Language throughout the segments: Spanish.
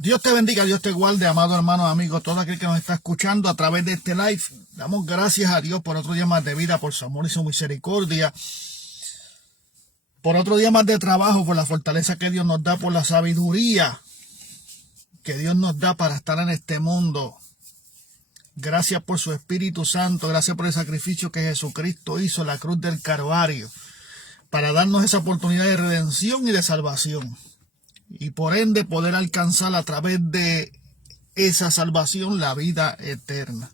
Dios te bendiga, Dios te guarde, amado hermano, amigo, todo aquel que nos está escuchando a través de este live. Damos gracias a Dios por otro día más de vida, por su amor y su misericordia, por otro día más de trabajo, por la fortaleza que Dios nos da, por la sabiduría que Dios nos da para estar en este mundo. Gracias por su Espíritu Santo, gracias por el sacrificio que Jesucristo hizo en la cruz del Calvario para darnos esa oportunidad de redención y de salvación. Y por ende poder alcanzar a través de esa salvación la vida eterna.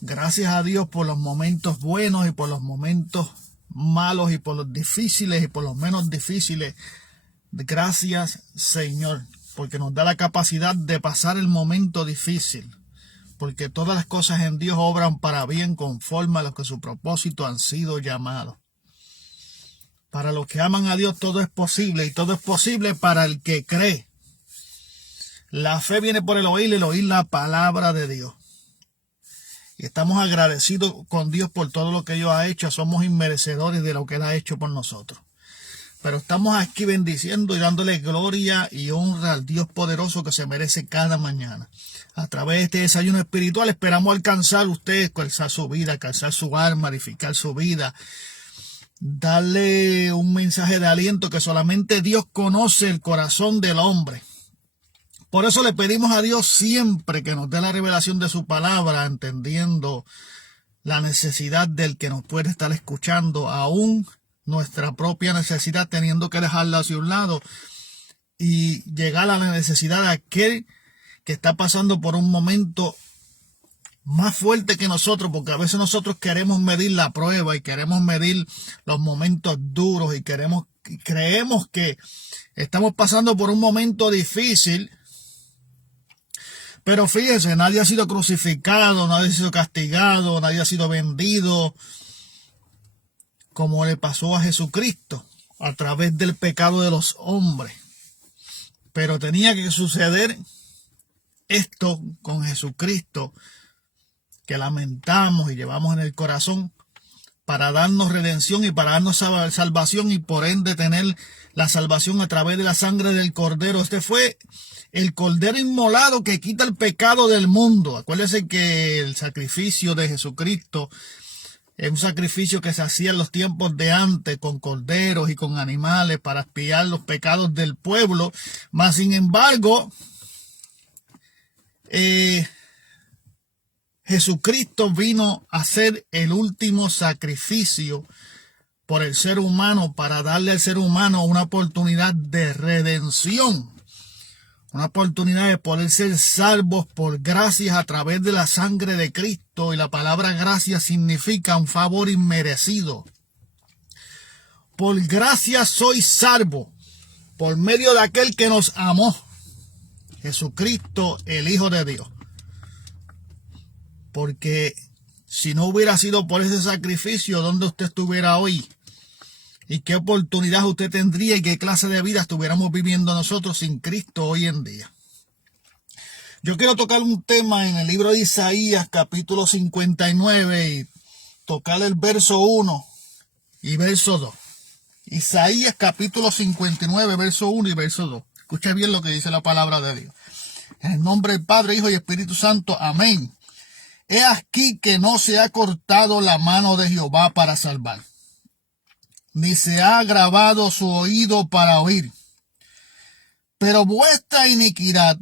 Gracias a Dios por los momentos buenos y por los momentos malos y por los difíciles y por los menos difíciles. Gracias, Señor, porque nos da la capacidad de pasar el momento difícil, porque todas las cosas en Dios obran para bien conforme a lo que su propósito han sido llamados. Para los que aman a Dios todo es posible, y todo es posible para el que cree. La fe viene por el oír la palabra de Dios. Y estamos agradecidos con Dios por todo lo que Dios ha hecho. Somos inmerecedores de lo que Él ha hecho por nosotros. Pero estamos aquí bendiciendo y dándole gloria y honra al Dios poderoso que se merece cada mañana. A través de este desayuno espiritual esperamos alcanzar usted, alcanzar su vida, alcanzar su alma, edificar su vida. Darle un mensaje de aliento que solamente Dios conoce el corazón del hombre. Por eso le pedimos a Dios siempre que nos dé la revelación de su palabra, entendiendo la necesidad del que nos puede estar escuchando, aún nuestra propia necesidad, teniendo que dejarla hacia un lado y llegar a la necesidad de aquel que está pasando por un momento más fuerte que nosotros, porque a veces nosotros queremos medir la prueba y queremos medir los momentos duros y creemos que estamos pasando por un momento difícil. Pero fíjese, nadie ha sido crucificado, nadie ha sido castigado, nadie ha sido vendido como le pasó a Jesucristo a través del pecado de los hombres. Pero tenía que suceder esto con Jesucristo, que lamentamos y llevamos en el corazón, para darnos redención y para darnos salvación y por ende tener la salvación a través de la sangre del Cordero. Este fue el Cordero inmolado que quita el pecado del mundo. Acuérdense que el sacrificio de Jesucristo es un sacrificio que se hacía en los tiempos de antes con corderos y con animales para expiar los pecados del pueblo. Mas sin embargo, Jesucristo vino a ser el último sacrificio por el ser humano para darle al ser humano una oportunidad de redención, una oportunidad de poder ser salvos por gracias a través de la sangre de Cristo. Y la palabra gracia significa un favor inmerecido. Por gracia soy salvo, por medio de aquel que nos amó, Jesucristo, el Hijo de Dios. Porque si no hubiera sido por ese sacrificio, ¿dónde usted estuviera hoy? ¿Y qué oportunidad usted tendría y qué clase de vida estuviéramos viviendo nosotros sin Cristo hoy en día? Yo quiero tocar un tema en el libro de Isaías, capítulo 59, y tocar el verso 1 y verso 2. Isaías, capítulo 59, verso 1 y verso 2. Escuche bien lo que dice la palabra de Dios. En el nombre del Padre, Hijo y Espíritu Santo. Amén. He aquí que no se ha cortado la mano de Jehová para salvar, ni se ha agravado su oído para oír. Pero vuestra iniquidad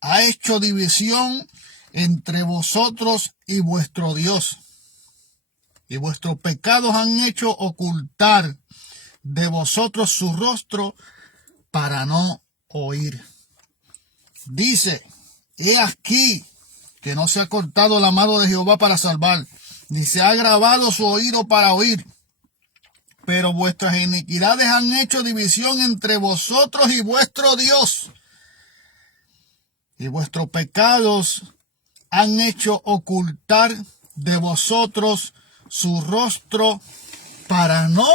ha hecho división entre vosotros y vuestro Dios, y vuestros pecados han hecho ocultar de vosotros su rostro para no oír. Dice, he aquí que no se ha cortado la mano de Jehová para salvar, ni se ha agravado su oído para oír. Pero vuestras iniquidades han hecho división entre vosotros y vuestro Dios, y vuestros pecados han hecho ocultar de vosotros su rostro para no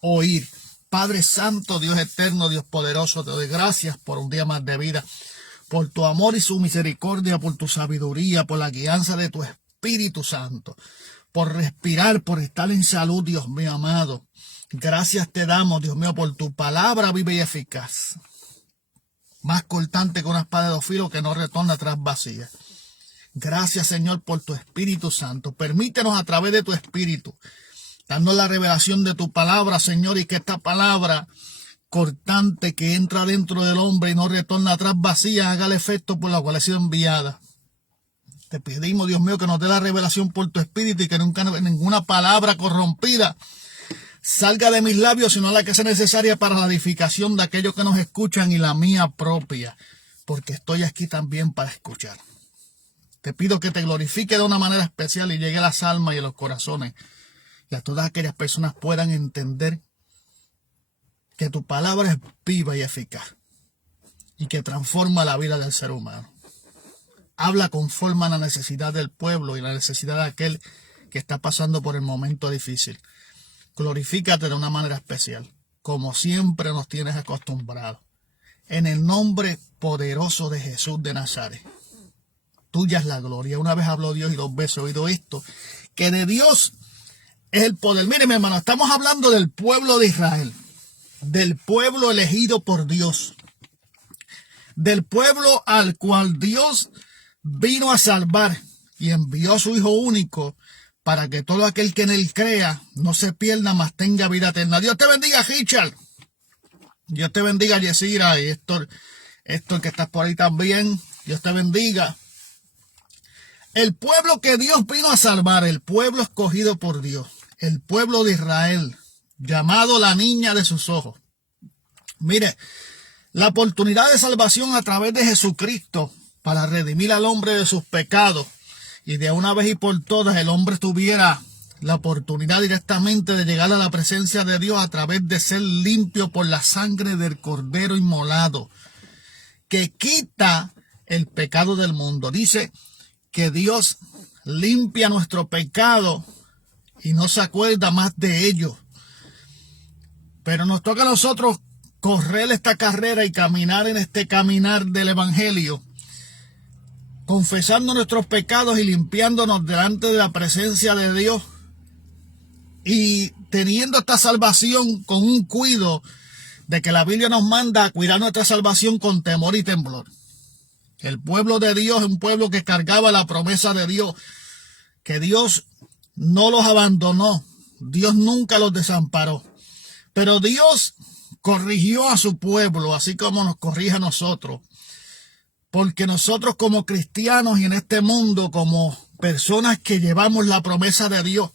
oír. Padre Santo, Dios eterno, Dios poderoso, te doy gracias por un día más de vida, por tu amor y su misericordia, por tu sabiduría, por la guianza de tu Espíritu Santo, por respirar, por estar en salud, Dios mío amado. Gracias te damos, Dios mío, por tu palabra viva y eficaz. más cortante que una espada de dos filos que no retorna atrás vacía. Gracias, Señor, por tu Espíritu Santo. Permítenos a través de tu Espíritu, dando la revelación de tu palabra, Señor, y que esta palabra cortante que entra dentro del hombre y no retorna atrás vacía, haga el efecto por la cual ha sido enviada. Te pedimos, Dios mío, que nos dé la revelación por tu Espíritu y que nunca ninguna palabra corrompida salga de mis labios, sino la que sea necesaria para la edificación de aquellos que nos escuchan y la mía propia, porque estoy aquí también para escuchar. Te pido que te glorifique de una manera especial y llegue a las almas y a los corazones y a todas aquellas personas puedan entender que tu palabra es viva y eficaz y que transforma la vida del ser humano. Habla conforme a la necesidad del pueblo y la necesidad de aquel que está pasando por el momento difícil. Glorifícate de una manera especial, como siempre nos tienes acostumbrados. En el nombre poderoso de Jesús de Nazaret. Tuya es la gloria. Una vez habló Dios y dos veces he oído esto, que de Dios es el poder. Mire, mi hermano, estamos hablando del pueblo de Israel, del pueblo elegido por Dios, del pueblo al cual Dios vino a salvar y envió a su Hijo único para que todo aquel que en él crea no se pierda, mas tenga vida eterna. Dios te bendiga, Richard. Dios te bendiga, Yesira y Héctor que estás por ahí también. Dios te bendiga. El pueblo que Dios vino a salvar, el pueblo escogido por Dios, el pueblo de Israel, llamado la niña de sus ojos. Mire, la oportunidad de salvación a través de Jesucristo para redimir al hombre de sus pecados y de una vez y por todas el hombre tuviera la oportunidad directamente de llegar a la presencia de Dios a través de ser limpio por la sangre del Cordero inmolado, que quita el pecado del mundo. Dice que Dios limpia nuestro pecado y no se acuerda más de ello. Pero nos toca a nosotros correr esta carrera y caminar en este caminar del Evangelio, confesando nuestros pecados y limpiándonos delante de la presencia de Dios y teniendo esta salvación con un cuidado de que la Biblia nos manda a cuidar nuestra salvación con temor y temblor. El pueblo de Dios es un pueblo que cargaba la promesa de Dios, que Dios no los abandonó, Dios nunca los desamparó, pero Dios corrigió a su pueblo, así como nos corrige a nosotros, porque nosotros como cristianos y en este mundo, como personas que llevamos la promesa de Dios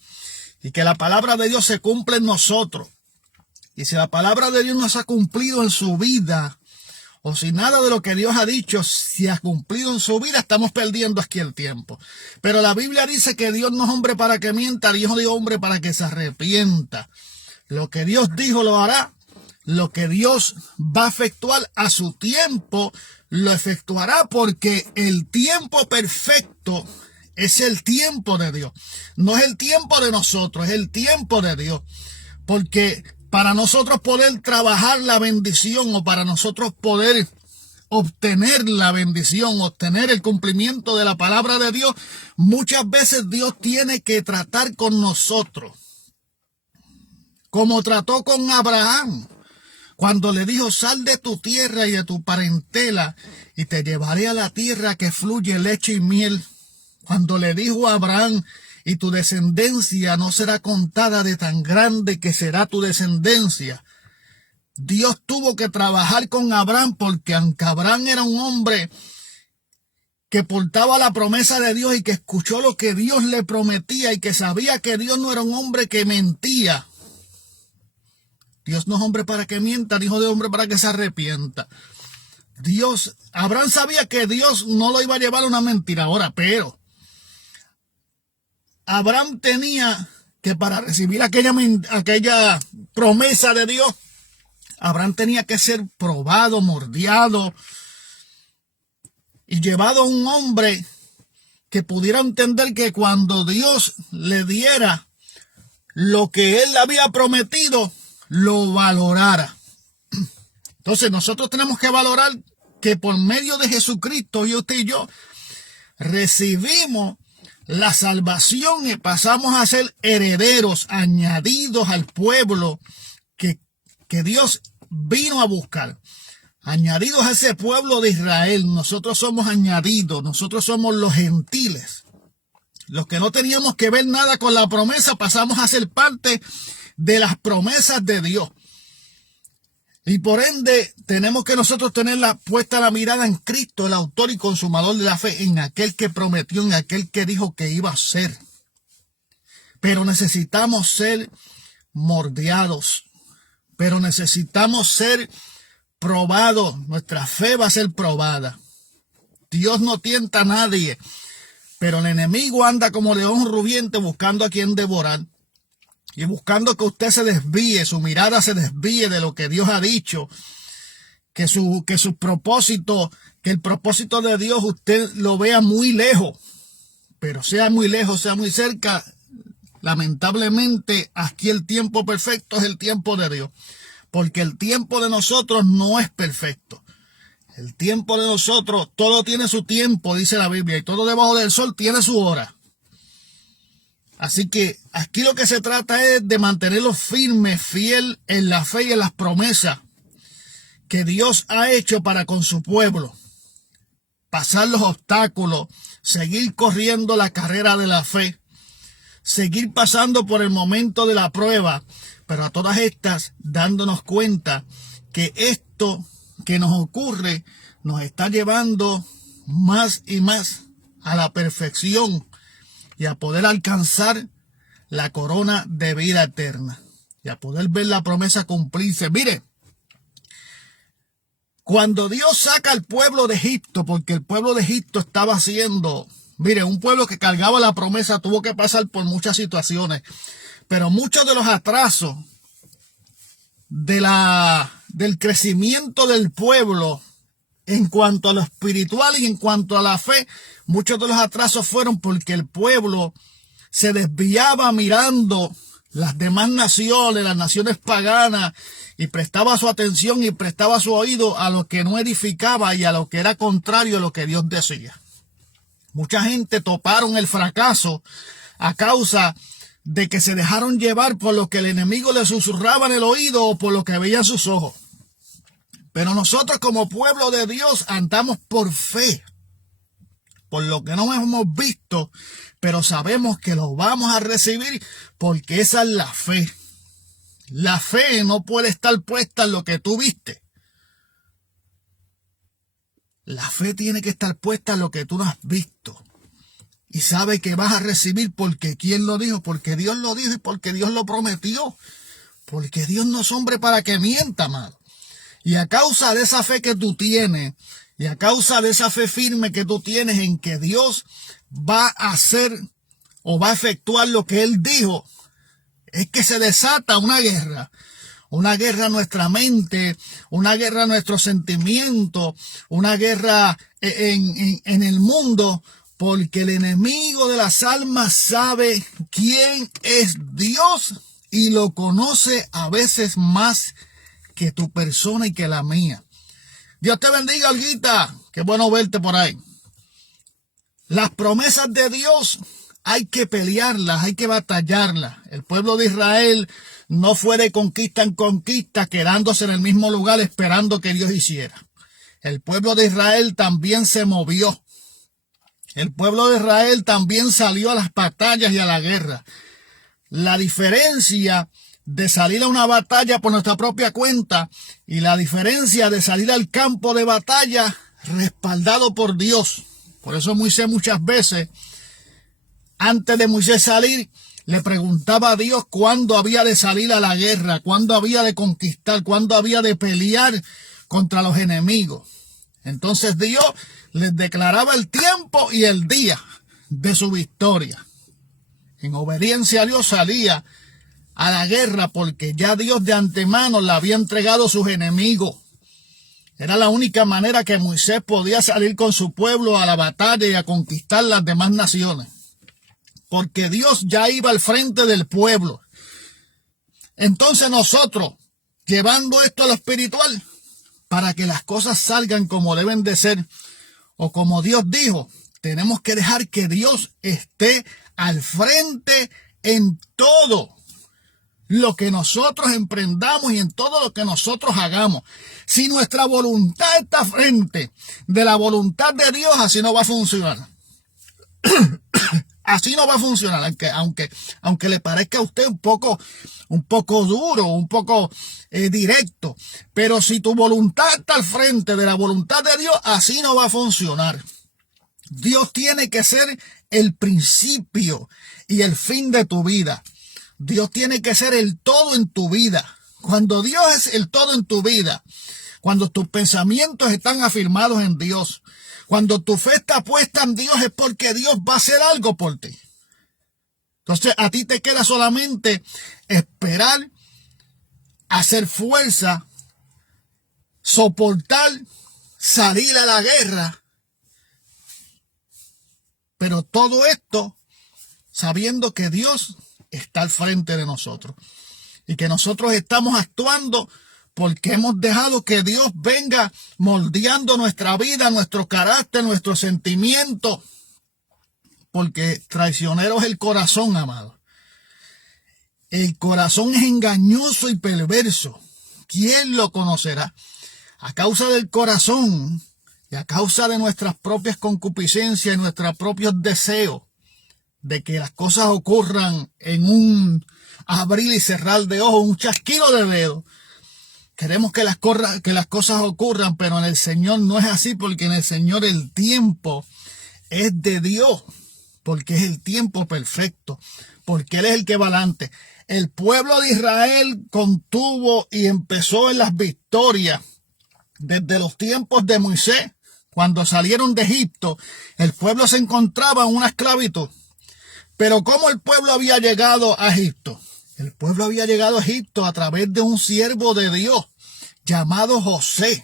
y que la palabra de Dios se cumple en nosotros, y si la palabra de Dios no se ha cumplido en su vida, o si nada de lo que Dios ha dicho se ha cumplido en su vida, estamos perdiendo aquí el tiempo. Pero la Biblia dice que Dios no es hombre para que mienta, Dios no es hombre para que se arrepienta. Lo que Dios dijo lo hará, lo que Dios va a efectuar a su tiempo, lo efectuará, porque el tiempo perfecto es el tiempo de Dios. No es el tiempo de nosotros, es el tiempo de Dios. Porque para nosotros poder trabajar la bendición o para nosotros poder obtener la bendición, obtener el cumplimiento de la palabra de Dios, muchas veces Dios tiene que tratar con nosotros, como trató con Abraham, cuando le dijo: sal de tu tierra y de tu parentela y te llevaré a la tierra que fluye leche y miel. Cuando le dijo a Abraham: y tu descendencia no será contada de tan grande que será tu descendencia. Dios tuvo que trabajar con Abraham, porque aunque Abraham era un hombre que portaba la promesa de Dios y que escuchó lo que Dios le prometía y que sabía que Dios no era un hombre que mentía. Dios no es hombre para que mienta, ni hijo de hombre para que se arrepienta. Abraham sabía que Dios no lo iba a llevar a una mentira ahora, pero Abraham tenía que, para recibir aquella promesa de Dios, Abraham tenía que ser probado, mordiado y llevado a un hombre que pudiera entender que cuando Dios le diera lo que él había prometido, lo valorara. Entonces nosotros tenemos que valorar que por medio de Jesucristo, y usted y yo, recibimos la salvación y pasamos a ser herederos añadidos al pueblo que Dios vino a buscar. Añadidos a ese pueblo de Israel, nosotros somos añadidos, nosotros somos los gentiles. Los que no teníamos que ver nada con la promesa, pasamos a ser parte de las promesas de Dios. Y por ende, tenemos que nosotros tener puesta la mirada en Cristo, el autor y consumador de la fe, en aquel que prometió, en aquel que dijo que iba a ser. Pero necesitamos ser moldeados, pero necesitamos ser probados. Nuestra fe va a ser probada. Dios no tienta a nadie, pero el enemigo anda como león rugiente buscando a quien devorar. Y buscando que usted se desvíe, su mirada se desvíe de lo que Dios ha dicho, que el propósito de Dios usted lo vea muy lejos, pero sea muy lejos, sea muy cerca. Lamentablemente, aquí el tiempo perfecto es el tiempo de Dios, porque el tiempo de nosotros no es perfecto. El tiempo de nosotros, todo tiene su tiempo, dice la Biblia, y todo debajo del sol tiene su hora. Así que aquí lo que se trata es de mantenerlos firmes, fiel en la fe y en las promesas que Dios ha hecho para con su pueblo. Pasar los obstáculos, seguir corriendo la carrera de la fe, seguir pasando por el momento de la prueba, pero a todas estas dándonos cuenta que esto que nos ocurre nos está llevando más y más a la perfección y a poder alcanzar la corona de vida eterna y a poder ver la promesa cumplirse. Mire, cuando Dios saca al pueblo de Egipto, porque el pueblo de Egipto estaba siendo, mire, un pueblo que cargaba la promesa, tuvo que pasar por muchas situaciones, pero muchos de los atrasos del crecimiento del pueblo en cuanto a lo espiritual y en cuanto a la fe, muchos de los atrasos fueron porque el pueblo se desviaba mirando las demás naciones, las naciones paganas, y prestaba su atención y prestaba su oído a lo que no edificaba y a lo que era contrario a lo que Dios decía. Mucha gente toparon el fracaso a causa de que se dejaron llevar por lo que el enemigo les susurraba en el oído o por lo que veían sus ojos. Pero nosotros como pueblo de Dios andamos por fe, por lo que no hemos visto, pero sabemos que lo vamos a recibir porque esa es la fe. La fe no puede estar puesta en lo que tú viste. La fe tiene que estar puesta en lo que tú no has visto. Y sabe que vas a recibir porque ¿quién lo dijo? Porque Dios lo dijo y porque Dios lo prometió. Porque Dios no es hombre para que mienta, amado. Y a causa de esa fe que tú tienes, y a causa de esa fe firme que tú tienes en que Dios va a hacer o va a efectuar lo que Él dijo, es que se desata una guerra en nuestra mente, una guerra en nuestros sentimientos, una guerra en el mundo, porque el enemigo de las almas sabe quién es Dios y lo conoce a veces más que tu persona y que la mía. Dios te bendiga, Olguita. Qué bueno verte por ahí. Las promesas de Dios hay que pelearlas, hay que batallarlas. El pueblo de Israel no fue de conquista en conquista, quedándose en el mismo lugar esperando que Dios hiciera. El pueblo de Israel también se movió. El pueblo de Israel también salió a las batallas y a la guerra. La diferencia de salir a una batalla por nuestra propia cuenta y la diferencia de salir al campo de batalla respaldado por Dios. Por eso Moisés muchas veces, antes de Moisés salir, le preguntaba a Dios cuándo había de salir a la guerra, cuándo había de conquistar, cuándo había de pelear contra los enemigos. Entonces Dios les declaraba el tiempo y el día de su victoria. En obediencia a Dios salía a la guerra porque ya Dios de antemano le había entregado a sus enemigos. Era la única manera que Moisés podía salir con su pueblo a la batalla y a conquistar las demás naciones. Porque Dios ya iba al frente del pueblo. Entonces nosotros, llevando esto a lo espiritual, para que las cosas salgan como deben de ser, o como Dios dijo, tenemos que dejar que Dios esté al frente en todo. lo que nosotros emprendamos y en todo lo que nosotros hagamos. Si nuestra voluntad está frente de la voluntad de Dios, así no va a funcionar. Así no va a funcionar, aunque le parezca a usted un poco duro, un poco directo. Pero si tu voluntad está al frente de la voluntad de Dios, así no va a funcionar. Dios tiene que ser el principio y el fin de tu vida. Dios tiene que ser el todo en tu vida. Cuando Dios es el todo en tu vida, cuando tus pensamientos están afirmados en Dios, cuando tu fe está puesta en Dios, es porque Dios va a hacer algo por ti. Entonces a ti te queda solamente esperar, hacer fuerza, soportar, salir a la guerra. Pero todo esto sabiendo que Dios está al frente de nosotros y que nosotros estamos actuando porque hemos dejado que Dios venga moldeando nuestra vida, nuestro carácter, nuestros sentimientos. Porque traicionero es el corazón, amado. El corazón es engañoso y perverso. ¿Quién lo conocerá? A causa del corazón y a causa de nuestras propias concupiscencias y nuestros propios deseos de que las cosas ocurran en un abrir y cerrar de ojos, un chasquido de dedos. Queremos que las cosas ocurran, pero en el Señor no es así, porque en el Señor el tiempo es de Dios, porque es el tiempo perfecto, porque Él es el que va adelante. El pueblo de Israel contuvo y empezó en las victorias desde los tiempos de Moisés. Cuando salieron de Egipto, el pueblo se encontraba en una esclavitud. Pero ¿cómo el pueblo había llegado a Egipto? El pueblo había llegado a Egipto a través de un siervo de Dios llamado José.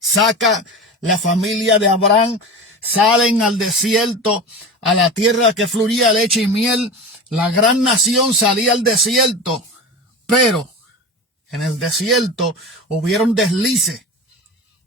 Saca la familia de Abraham, salen al desierto, a la tierra que fluía leche y miel. La gran nación salía al desierto, pero en el desierto hubieron deslices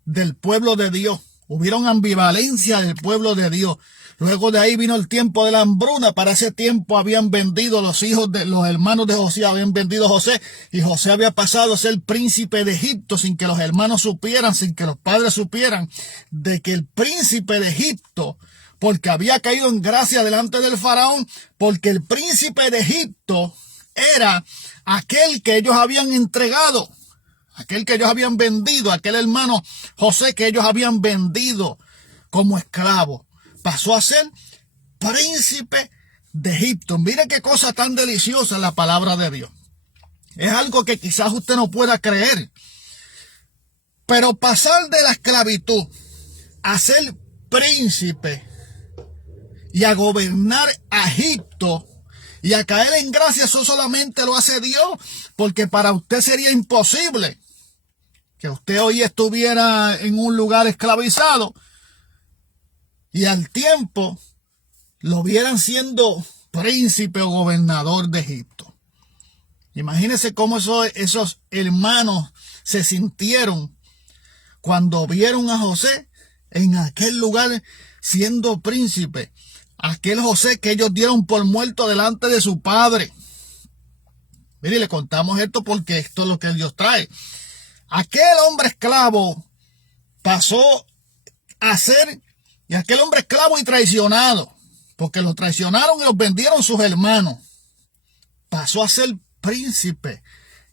del pueblo de Dios, hubieron ambivalencia del pueblo de Dios. Luego de ahí vino el tiempo de la hambruna. Para ese tiempo habían vendido los hermanos de José, habían vendido a José, y José había pasado a ser príncipe de Egipto sin que los hermanos supieran, sin que los padres supieran de que el príncipe de Egipto, porque había caído en gracia delante del faraón, porque el príncipe de Egipto era aquel que ellos habían entregado, aquel que ellos habían vendido, aquel hermano José que ellos habían vendido como esclavo. Pasó a ser príncipe de Egipto. Mire qué cosa tan deliciosa la palabra de Dios. Es algo que quizás usted no pueda creer. Pero pasar de la esclavitud a ser príncipe y a gobernar a Egipto y a caer en gracia, eso solamente lo hace Dios, porque para usted sería imposible que usted hoy estuviera en un lugar esclavizado y al tiempo lo vieran siendo príncipe o gobernador de Egipto. Imagínense cómo esos hermanos se sintieron cuando vieron a José en aquel lugar siendo príncipe. Aquel José que ellos dieron por muerto delante de su padre. Mire, le contamos esto porque esto es lo que Dios trae. Aquel hombre esclavo pasó a ser... Y aquel hombre esclavo y traicionado, porque lo traicionaron y los vendieron sus hermanos, pasó a ser príncipe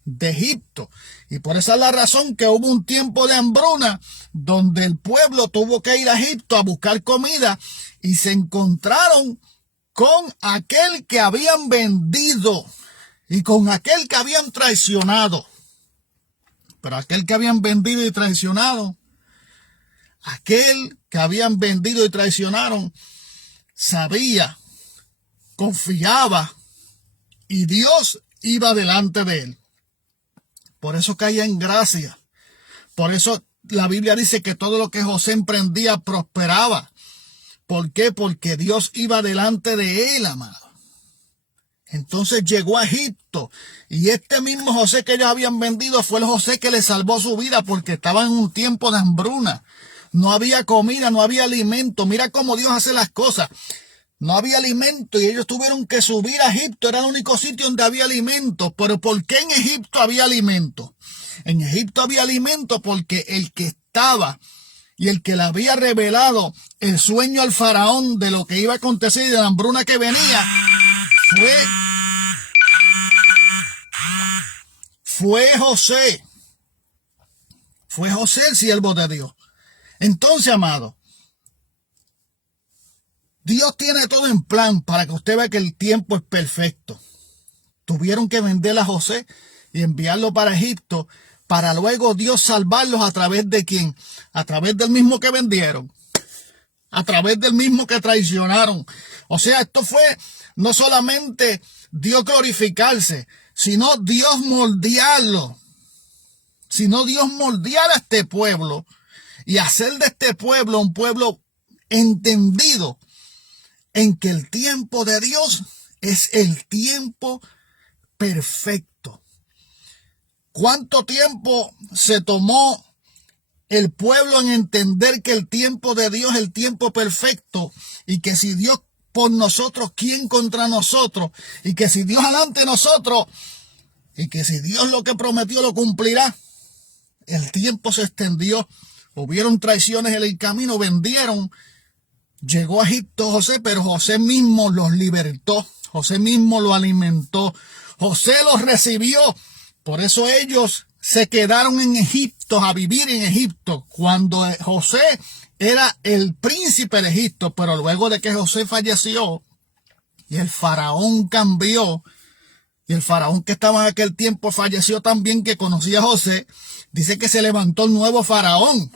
de Egipto. Y por esa es la razón que hubo un tiempo de hambruna donde el pueblo tuvo que ir a Egipto a buscar comida y se encontraron con aquel que habían vendido y con aquel que habían traicionado. Pero aquel que habían vendido y traicionado, aquel que habían vendido y traicionaron, sabía, confiaba y Dios iba delante de él. Por eso caía en gracia. Por eso la Biblia dice que todo lo que José emprendía prosperaba. ¿Por qué? Porque Dios iba delante de él, amado. Entonces llegó a Egipto y este mismo José que ellos habían vendido fue el José que le salvó su vida porque estaba en un tiempo de hambruna. No había comida, no había alimento. Mira cómo Dios hace las cosas. No había alimento y ellos tuvieron que subir a Egipto. Era el único sitio donde había alimento. Pero ¿por qué en Egipto había alimento? En Egipto había alimento porque el que estaba y el que le había revelado el sueño al faraón de lo que iba a acontecer y de la hambruna que venía fue José. Fue José el siervo de Dios. Entonces, amado, Dios tiene todo en plan para que usted vea que el tiempo es perfecto. Tuvieron que vender a José y enviarlo para Egipto para luego Dios salvarlos a través de quién, a través del mismo que vendieron, a través del mismo que traicionaron. O sea, esto fue no solamente Dios glorificarse, sino Dios moldearlo, sino Dios moldear a este pueblo y hacer de este pueblo un pueblo entendido en que el tiempo de Dios es el tiempo perfecto. ¿Cuánto tiempo se tomó el pueblo en entender que el tiempo de Dios es el tiempo perfecto? Y que si Dios por nosotros, ¿quién contra nosotros? Y que si Dios adelante de nosotros, y que si Dios lo que prometió lo cumplirá. El tiempo se extendió, hubieron traiciones en el camino, vendieron. Llegó a Egipto José, pero José mismo los libertó. José mismo los alimentó. José los recibió. Por eso ellos se quedaron en Egipto, a vivir en Egipto, cuando José era el príncipe de Egipto. Pero luego de que José falleció y el faraón cambió, y el faraón que estaba en aquel tiempo falleció también, que conocía a José, dice que se levantó el nuevo faraón.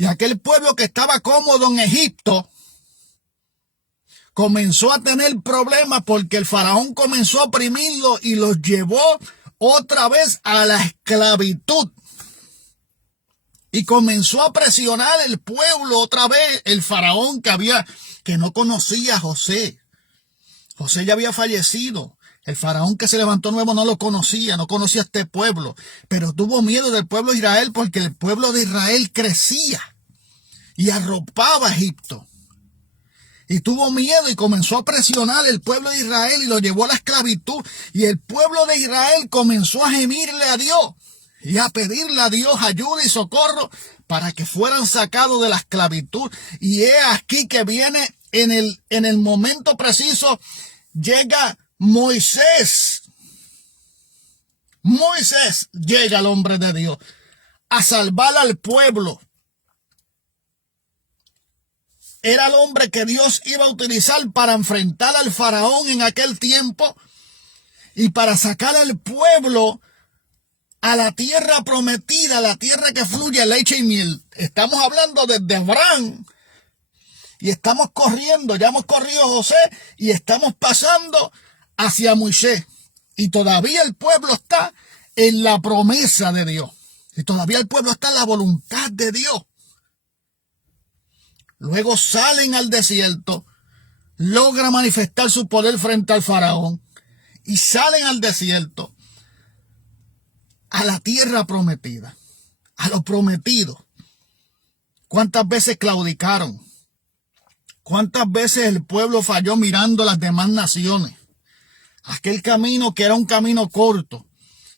Y aquel pueblo que estaba cómodo en Egipto comenzó a tener problemas porque el faraón comenzó a oprimirlo y los llevó otra vez a la esclavitud. Y comenzó a presionar el pueblo otra vez, el faraón que no conocía a José. José ya había fallecido. El faraón que se levantó nuevo no lo conocía, no conocía a este pueblo, pero tuvo miedo del pueblo de Israel porque el pueblo de Israel crecía y arropaba a Egipto. Y tuvo miedo y comenzó a presionar el pueblo de Israel y lo llevó a la esclavitud. Y el pueblo de Israel comenzó a gemirle a Dios y a pedirle a Dios ayuda y socorro para que fueran sacados de la esclavitud. Y he aquí que viene en el momento preciso, llega Moisés. Moisés llega, el hombre de Dios, a salvar al pueblo. Era el hombre que Dios iba a utilizar para enfrentar al faraón en aquel tiempo y para sacar al pueblo a la tierra prometida, la tierra que fluye leche y miel. Estamos hablando desde Abraham y estamos corriendo, ya hemos corrido José y estamos pasando hacia Moisés. Y todavía el pueblo está en la promesa de Dios. Y todavía el pueblo está en la voluntad de Dios. Luego salen al desierto, logra manifestar su poder frente al faraón y salen al desierto, a la tierra prometida, a lo prometido. ¿Cuántas veces claudicaron? ¿Cuántas veces el pueblo falló mirando las demás naciones? Aquel camino que era un camino corto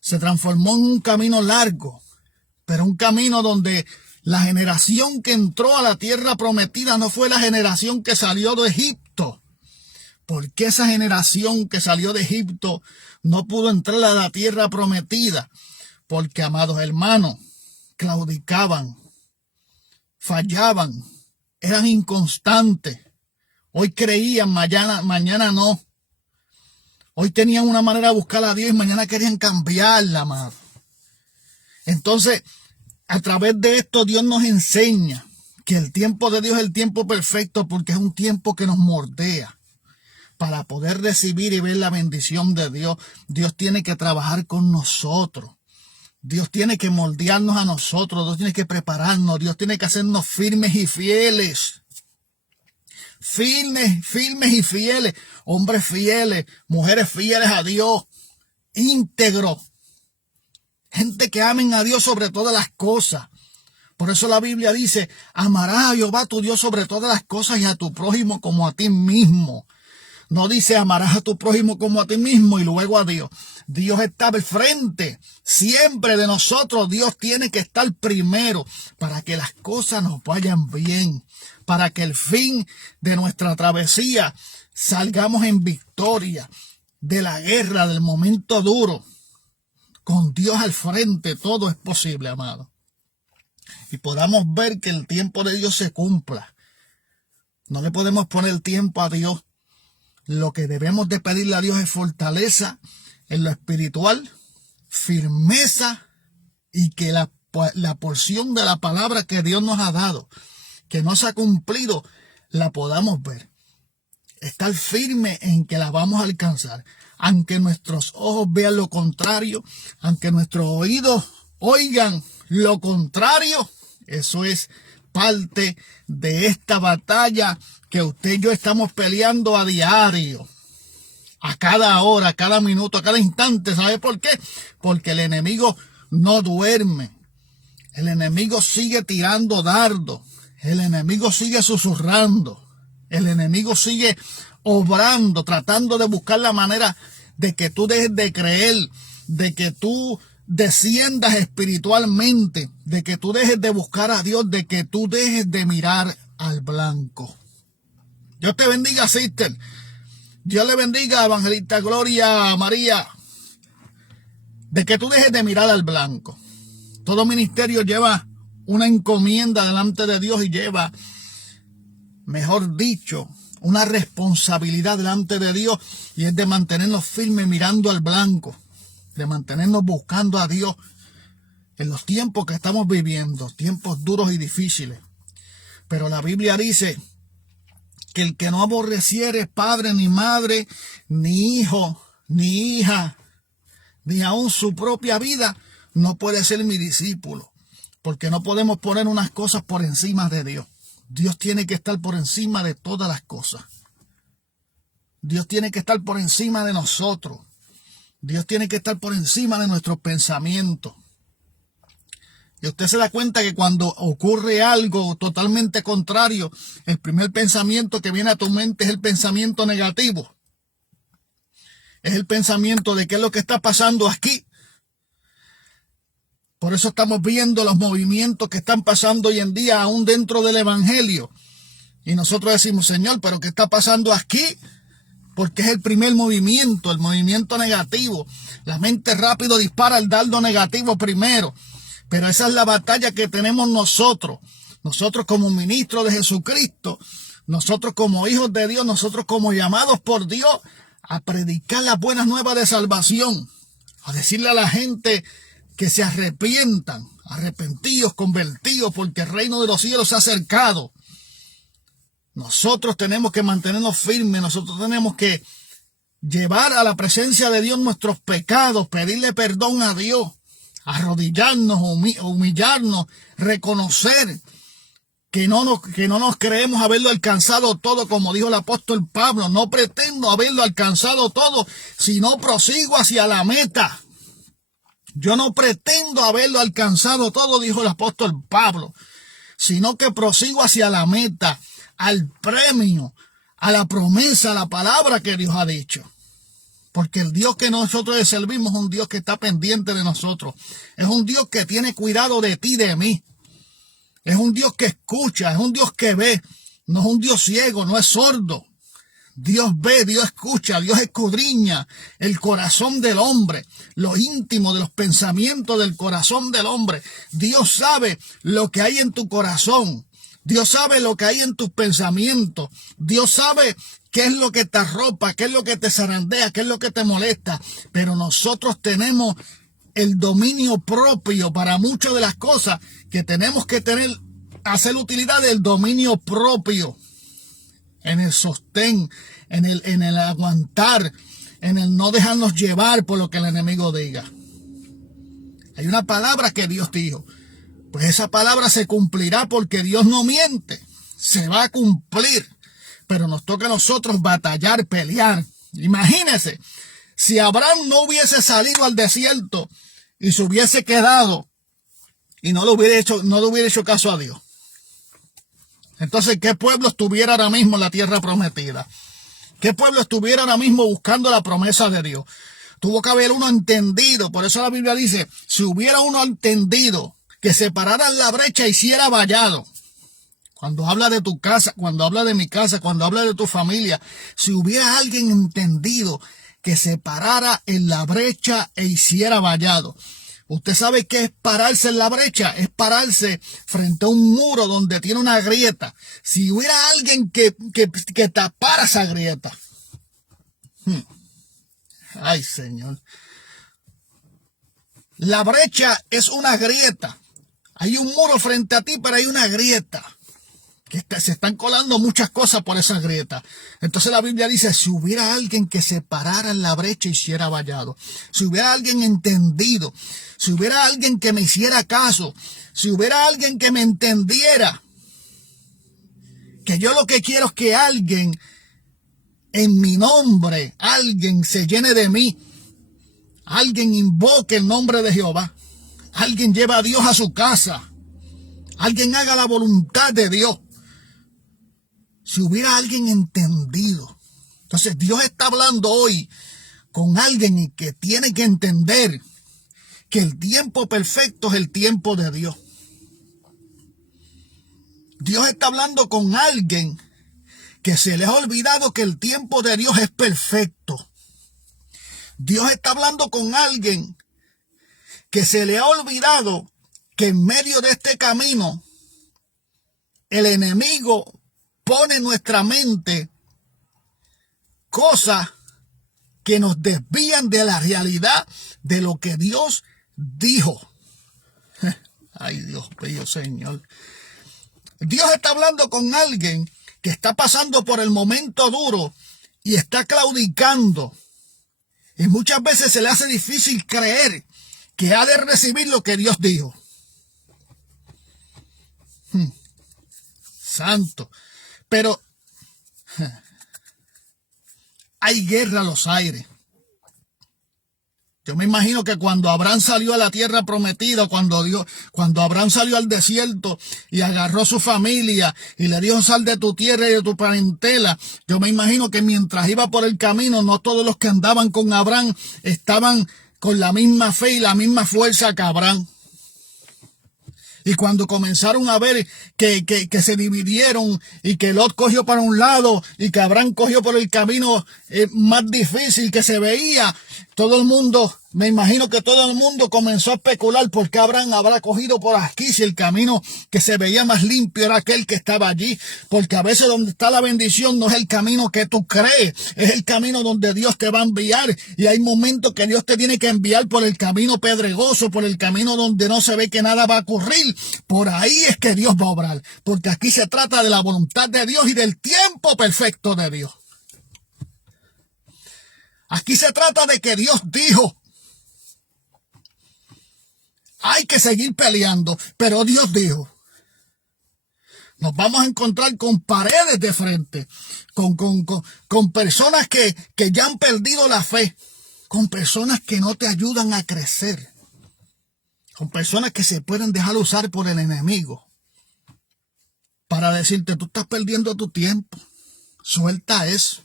se transformó en un camino largo, pero un camino donde la generación que entró a la tierra prometida no fue la generación que salió de Egipto. ¿Por qué esa generación que salió de Egipto no pudo entrar a la tierra prometida? Porque, amados hermanos, claudicaban, fallaban, eran inconstantes. Hoy creían, mañana no. Hoy tenían una manera de buscar a Dios y mañana querían cambiarla, amado. Entonces, a través de esto Dios nos enseña que el tiempo de Dios es el tiempo perfecto porque es un tiempo que nos moldea. Para poder recibir y ver la bendición de Dios, Dios tiene que trabajar con nosotros. Dios tiene que moldearnos a nosotros. Dios tiene que prepararnos. Dios tiene que hacernos firmes y fieles. Firmes y fieles. Hombres fieles, mujeres fieles a Dios. Íntegros. Gente que amen a Dios sobre todas las cosas. Por eso la Biblia dice, amarás a Jehová tu Dios sobre todas las cosas y a tu prójimo como a ti mismo. No dice amarás a tu prójimo como a ti mismo y luego a Dios. Dios está al frente siempre de nosotros. Dios tiene que estar primero para que las cosas nos vayan bien, para que el fin de nuestra travesía salgamos en victoria de la guerra, del momento duro. Con Dios al frente todo es posible, amado. Y podamos ver que el tiempo de Dios se cumpla. No le podemos poner tiempo a Dios. Lo que debemos de pedirle a Dios es fortaleza en lo espiritual, firmeza y que la porción de la palabra que Dios nos ha dado, que no se ha cumplido, la podamos ver. Estar firme en que la vamos a alcanzar. Aunque nuestros ojos vean lo contrario, aunque nuestros oídos oigan lo contrario, eso es parte de esta batalla que usted y yo estamos peleando a diario, a cada hora, a cada minuto, a cada instante. ¿Sabe por qué? Porque el enemigo no duerme. El enemigo sigue tirando dardos. El enemigo sigue susurrando. El enemigo sigue obrando, tratando de buscar la manera de que tú dejes de creer, de que tú desciendas espiritualmente, de que tú dejes de buscar a Dios, de que tú dejes de mirar al blanco. Dios te bendiga, sister. Dios le bendiga, evangelista Gloria María. De que tú dejes de mirar al blanco. Todo ministerio lleva una encomienda delante de Dios y lleva, mejor dicho, una responsabilidad delante de Dios, y es de mantenernos firmes mirando al blanco, de mantenernos buscando a Dios en los tiempos que estamos viviendo, tiempos duros y difíciles. Pero la Biblia dice que el que no aborreciere padre ni madre, ni hijo, ni hija, ni aún su propia vida, no puede ser mi discípulo, porque no podemos poner unas cosas por encima de Dios. Dios tiene que estar por encima de todas las cosas. Dios tiene que estar por encima de nosotros. Dios tiene que estar por encima de nuestros pensamientos. Y usted se da cuenta que cuando ocurre algo totalmente contrario, el primer pensamiento que viene a tu mente es el pensamiento negativo. Es el pensamiento de qué es lo que está pasando aquí. Por eso estamos viendo los movimientos que están pasando hoy en día aún dentro del evangelio. Y nosotros decimos, Señor, ¿pero qué está pasando aquí? Porque es el primer movimiento, el movimiento negativo. La mente rápido dispara el dardo negativo primero. Pero esa es la batalla que tenemos nosotros. Nosotros como ministros de Jesucristo, nosotros como hijos de Dios, nosotros como llamados por Dios a predicar las buenas nuevas de salvación. A decirle a la gente que se arrepientan, arrepentidos, convertidos, porque el reino de los cielos se ha acercado. Nosotros tenemos que mantenernos firmes, nosotros tenemos que llevar a la presencia de Dios nuestros pecados, pedirle perdón a Dios, arrodillarnos, humillarnos, reconocer que no nos creemos haberlo alcanzado todo, como dijo el apóstol Pablo. No pretendo haberlo alcanzado todo, sino prosigo hacia la meta. Yo no pretendo haberlo alcanzado todo, dijo el apóstol Pablo, sino que prosigo hacia la meta, al premio, a la promesa, a la palabra que Dios ha dicho. Porque el Dios que nosotros le servimos es un Dios que está pendiente de nosotros. Es un Dios que tiene cuidado de ti y de mí. Es un Dios que escucha, es un Dios que ve. No es un Dios ciego, no es sordo. Dios ve, Dios escucha, Dios escudriña el corazón del hombre, lo íntimo de los pensamientos del corazón del hombre. Dios sabe lo que hay en tu corazón. Dios sabe lo que hay en tus pensamientos. Dios sabe qué es lo que te arropa, qué es lo que te zarandea, qué es lo que te molesta. Pero nosotros tenemos el dominio propio para muchas de las cosas que tenemos que tener, hacer utilidad del dominio propio. En el sostén, en el aguantar, en el no dejarnos llevar por lo que el enemigo diga. Hay una palabra que Dios dijo. Pues esa palabra se cumplirá porque Dios no miente. Se va a cumplir. Pero nos toca a nosotros batallar, pelear. Imagínense, si Abraham no hubiese salido al desierto y se hubiese quedado y no le hubiera hecho caso a Dios. Entonces, ¿qué pueblo estuviera ahora mismo en la tierra prometida? ¿Qué pueblo estuviera ahora mismo buscando la promesa de Dios? Tuvo que haber uno entendido. Por eso la Biblia dice, si hubiera uno entendido que separaran la brecha y hiciera vallado. Cuando habla de tu casa, cuando habla de mi casa, cuando habla de tu familia, si hubiera alguien entendido que se parara en la brecha e hiciera vallado. Usted sabe qué es pararse en la brecha, es pararse frente a un muro donde tiene una grieta. Si hubiera alguien que tapara esa grieta. Ay, Señor. La brecha es una grieta. Hay un muro frente a ti, pero hay una grieta. Se están colando muchas cosas por esa grieta. Entonces la Biblia dice, si hubiera alguien que se parara en la brecha y hiciera vallado, si hubiera alguien entendido, si hubiera alguien que me hiciera caso, si hubiera alguien que me entendiera, que yo lo que quiero es que alguien en mi nombre, alguien se llene de mí, alguien invoque el nombre de Jehová, alguien lleve a Dios a su casa, alguien haga la voluntad de Dios. Si hubiera alguien entendido. Entonces Dios está hablando hoy con alguien que tiene que entender que el tiempo perfecto es el tiempo de Dios. Dios está hablando con alguien que se les ha olvidado que el tiempo de Dios es perfecto. Dios está hablando con alguien que se le ha olvidado que en medio de este camino el enemigo pone en nuestra mente cosas que nos desvían de la realidad de lo que Dios dijo. Ay, Dios mío, Señor. Dios está hablando con alguien que está pasando por el momento duro y está claudicando. Y muchas veces se le hace difícil creer que ha de recibir lo que Dios dijo. Santo. Pero hay guerra a los aires. Yo me imagino que cuando Abraham salió a la tierra prometida, cuando Abraham salió al desierto y agarró a su familia y le dijo sal de tu tierra y de tu parentela, yo me imagino que mientras iba por el camino, no todos los que andaban con Abraham estaban con la misma fe y la misma fuerza que Abraham. Y cuando comenzaron a ver que se dividieron y que Lot cogió para un lado y que Abraham cogió por el camino más difícil que se veía, todo el mundo, me imagino que todo el mundo comenzó a especular por qué Abraham habrá cogido por aquí si el camino que se veía más limpio era aquel que estaba allí. Porque a veces donde está la bendición no es el camino que tú crees, es el camino donde Dios te va a enviar. Y hay momentos que Dios te tiene que enviar por el camino pedregoso, por el camino donde no se ve que nada va a ocurrir. Por ahí es que Dios va a obrar. Porque aquí se trata de la voluntad de Dios y del tiempo perfecto de Dios. Aquí se trata de que Dios dijo, hay que seguir peleando, pero Dios dijo. Nos vamos a encontrar con paredes de frente, con personas que ya han perdido la fe, con personas que no te ayudan a crecer, con personas que se pueden dejar usar por el enemigo para decirte, tú estás perdiendo tu tiempo, suelta eso.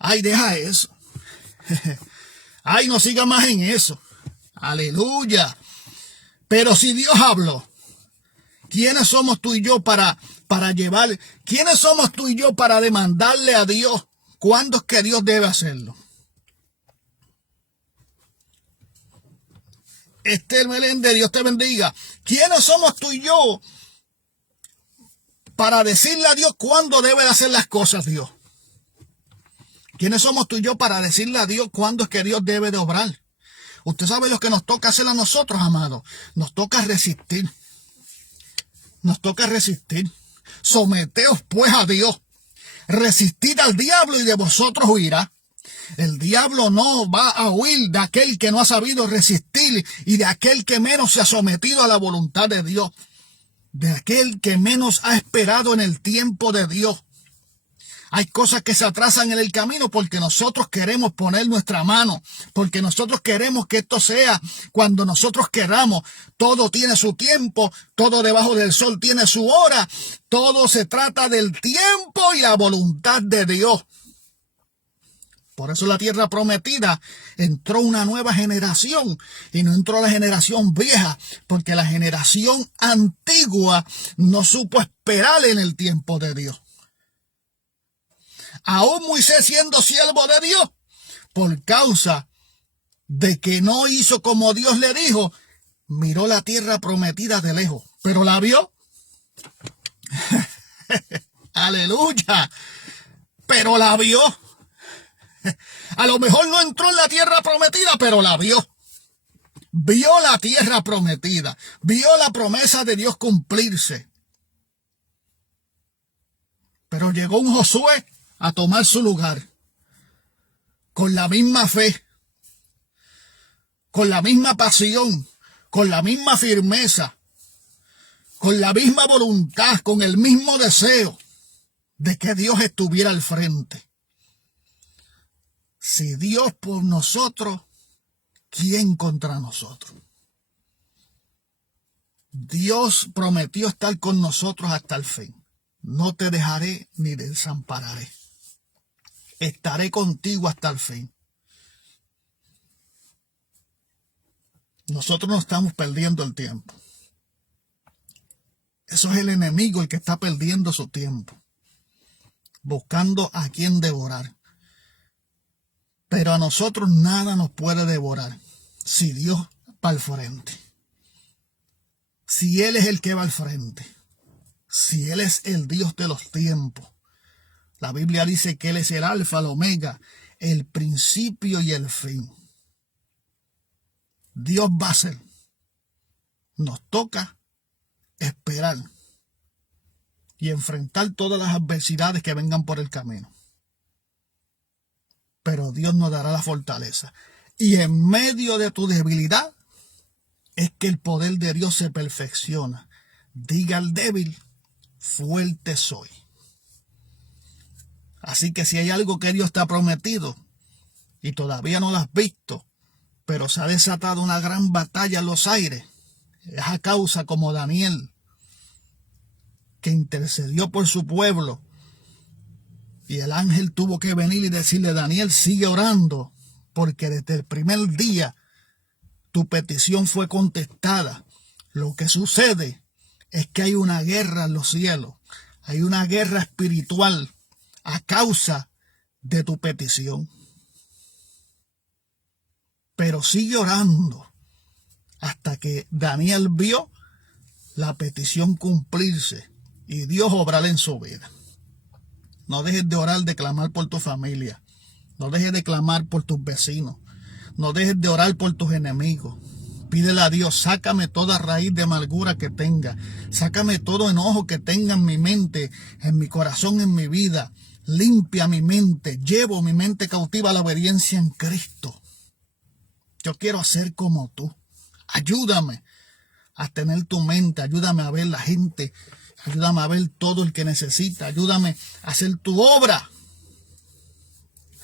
Ay, deja eso. Ay, no siga más en eso. Aleluya. Pero si Dios habló, ¿quiénes somos tú y yo para llevar? ¿Quiénes somos tú y yo para demandarle a Dios cuándo es que Dios debe hacerlo? Esther Meléndez, Dios te bendiga. ¿Quiénes somos tú y yo para decirle a Dios cuándo debe de hacer las cosas Dios? ¿Quiénes somos tú y yo para decirle a Dios cuándo es que Dios debe de obrar? Usted sabe lo que nos toca hacer a nosotros, amados. Nos toca resistir. Nos toca resistir. Someteos pues a Dios. Resistid al diablo y de vosotros huirá. El diablo no va a huir de aquel que no ha sabido resistir y de aquel que menos se ha sometido a la voluntad de Dios. De aquel que menos ha esperado en el tiempo de Dios. Hay cosas que se atrasan en el camino porque nosotros queremos poner nuestra mano, porque nosotros queremos que esto sea cuando nosotros queramos. Todo tiene su tiempo, todo debajo del sol tiene su hora. Todo se trata del tiempo y la voluntad de Dios. Por eso la tierra prometida entró una nueva generación y no entró la generación vieja, porque la generación antigua no supo esperar en el tiempo de Dios. Aún Moisés, siendo siervo de Dios, por causa de que no hizo como Dios le dijo, miró la tierra prometida de lejos, pero la vio. Aleluya, pero la vio. A lo mejor no entró en la tierra prometida, pero la vio. Vio la tierra prometida, vio la promesa de Dios cumplirse. Pero llegó un Josué a tomar su lugar, con la misma fe, con la misma pasión, con la misma firmeza, con la misma voluntad, con el mismo deseo de que Dios estuviera al frente. Si Dios por nosotros, ¿quién contra nosotros? Dios prometió estar con nosotros hasta el fin. No te dejaré ni desampararé. Estaré contigo hasta el fin. Nosotros no estamos perdiendo el tiempo. Eso es el enemigo el que está perdiendo su tiempo, buscando a quien devorar. Pero a nosotros nada nos puede devorar si Dios va al frente. Si Él es el que va al frente. Si Él es el Dios de los tiempos. La Biblia dice que Él es el alfa, el omega, el principio y el fin. Dios va a ser. Nos toca esperar y enfrentar todas las adversidades que vengan por el camino. Pero Dios nos dará la fortaleza. Y en medio de tu debilidad es que el poder de Dios se perfecciona. Diga al débil, fuerte soy. Así que si hay algo que Dios te ha prometido y todavía no lo has visto, pero se ha desatado una gran batalla en los aires, es a causa como Daniel, que intercedió por su pueblo. Y el ángel tuvo que venir y decirle, Daniel, sigue orando, porque desde el primer día tu petición fue contestada. Lo que sucede es que hay una guerra en los cielos, hay una guerra espiritual a causa de tu petición. Pero sigue orando hasta que Daniel vio la petición cumplirse y Dios obrar en su vida. No dejes de orar, de clamar por tu familia. No dejes de clamar por tus vecinos. No dejes de orar por tus enemigos. Pídele a Dios, sácame toda raíz de amargura que tenga. Sácame todo enojo que tenga en mi mente, en mi corazón, en mi vida. Limpia mi mente. Llevo mi mente cautiva a la obediencia en Cristo. Yo quiero ser como tú. Ayúdame a tener tu mente. Ayúdame a ver la gente. Ayúdame a ver todo el que necesita. Ayúdame a hacer tu obra.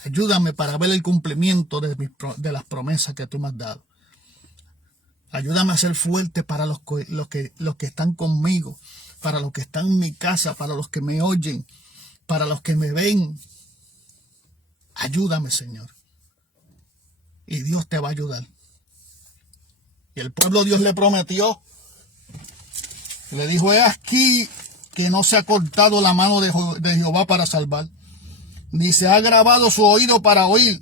Ayúdame para ver el cumplimiento de las promesas que tú me has dado. Ayúdame a ser fuerte para los que están conmigo, para los que están en mi casa, para los que me oyen, para los que me ven. Ayúdame, Señor. Y Dios te va a ayudar. Y el pueblo Dios le prometió. Le dijo, he aquí que no se ha cortado la mano de Jehová para salvar, ni se ha agravado su oído para oír,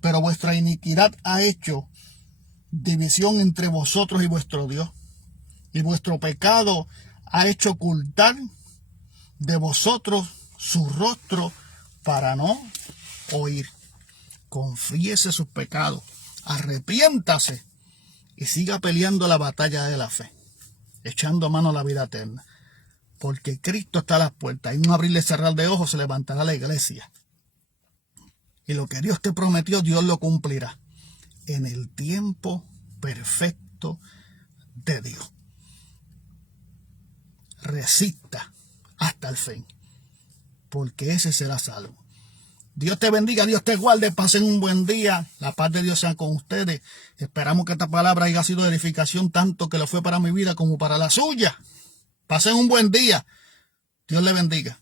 pero vuestra iniquidad ha hecho división entre vosotros y vuestro Dios, y vuestro pecado ha hecho ocultar de vosotros su rostro para no oír. Confiese sus pecados, arrepiéntase y siga peleando la batalla de la fe, echando mano a la vida eterna. Porque Cristo está a las puertas. En un abrir y cerrar de ojos se levantará la iglesia. Y lo que Dios te prometió, Dios lo cumplirá en el tiempo perfecto de Dios. Resista hasta el fin. porque ese será salvo. Dios te bendiga, Dios te guarde, pasen un buen día, la paz de Dios sea con ustedes. Esperamos que esta palabra haya sido de edificación tanto que lo fue para mi vida como para la suya. Pasen un buen día, Dios le bendiga.